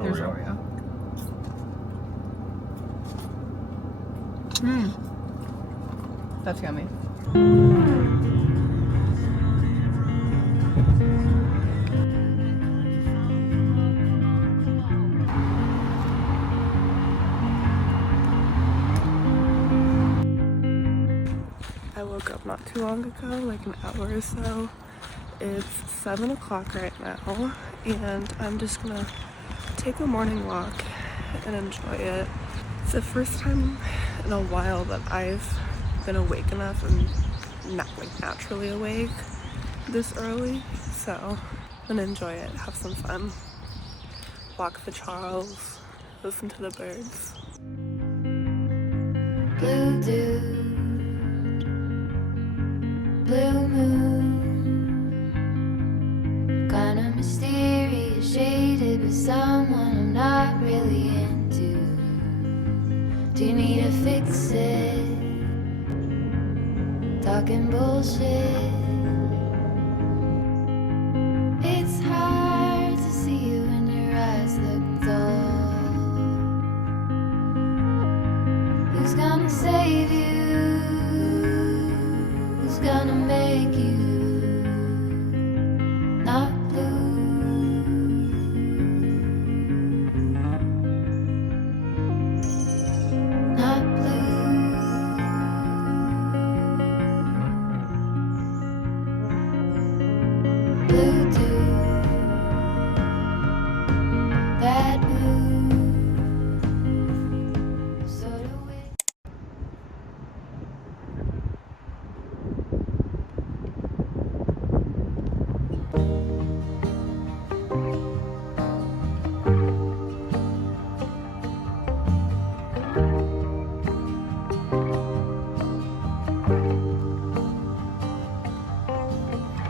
There's Oreo. Mmm. That's yummy. I woke up not too long ago, like an hour or so. It's 7 o'clock right now, and I'm just gonna take a morning walk and enjoy it. It's the first time in a while that I've been awake enough and not like naturally awake this early, so I'm gonna enjoy it, have some fun, walk the Charles, listen to the birds. Blue dew, blue moon, kinda mysterious, shaded with someone I'm not really into. Do you need to fix it? Talking bullshit. It's hard to see you when your eyes look dull. Who's gonna save you? Who's gonna make you not blue? Not blue. Blue dew, bad mood, sort of way.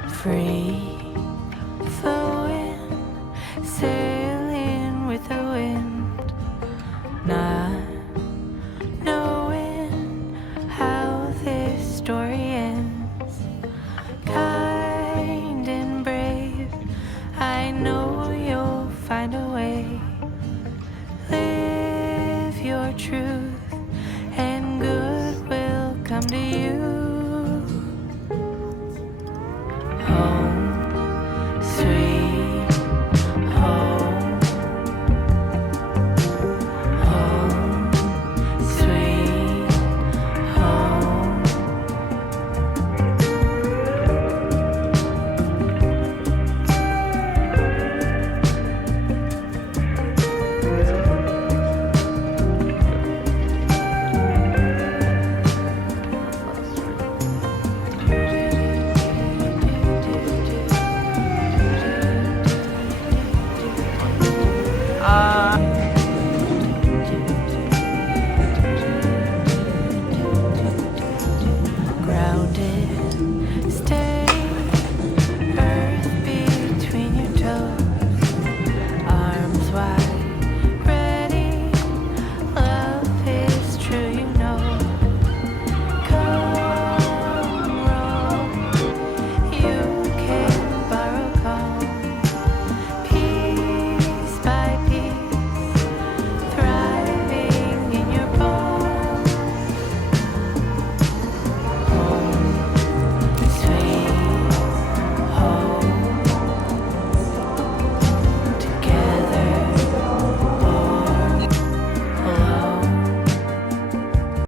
Free flowing, sailing with the wind, not knowing how this story ends. Kind and brave, I know you'll find a way. Live your truth.